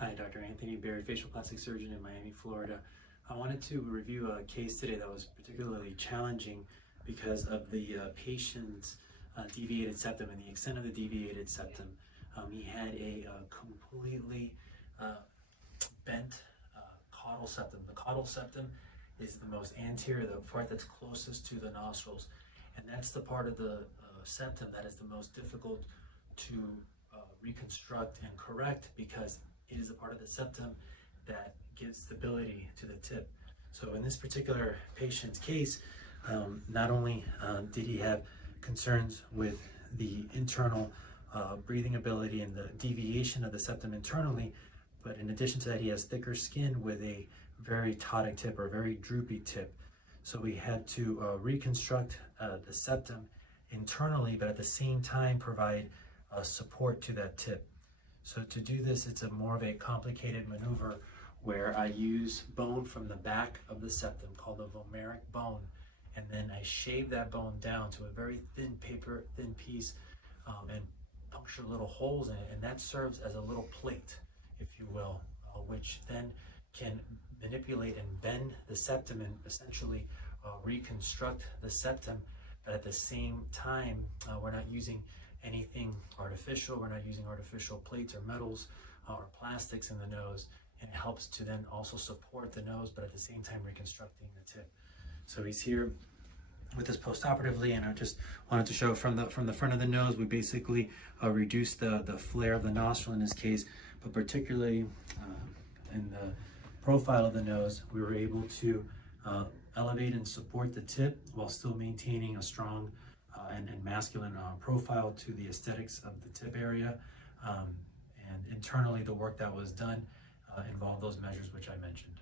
Hi, Dr. Anthony Baird, facial plastic surgeon in Miami, Florida. I wanted to review a case today that was particularly challenging because of the patient's deviated septum and the extent of the deviated septum. He had a completely bent caudal septum. The caudal septum is the most anterior, the part that's closest to the nostrils, and that's the part of the septum that is the most difficult to reconstruct and correct because it is a part of the septum that gives stability to the tip. So in this particular patient's case, not only did he have concerns with the internal breathing ability and the deviation of the septum internally, but in addition to that, he has thicker skin with a very ptotic tip or very droopy tip. So we had to reconstruct the septum internally, but at the same time provide support to that tip. So to do this, it's a more of a complicated maneuver where I use bone from the back of the septum called the vomeric bone, and then I shave that bone down to a very thin piece and puncture little holes in it, and that serves as a little plate, if you will, which then can manipulate and bend the septum and essentially reconstruct the septum. But at the same time, we're not using anything artificial. We're not using artificial plates or metals or plastics in the nose, and it helps to then also support the nose, but at the same time reconstructing the tip. So he's here with us postoperatively, and I just wanted to show from the front of the nose, we basically reduced the flare of the nostril in this case, but particularly in the profile of the nose, we were able to elevate and support the tip while still maintaining a strong and masculine profile to the aesthetics of the tip area. And internally, the work that was done involved those measures which I mentioned.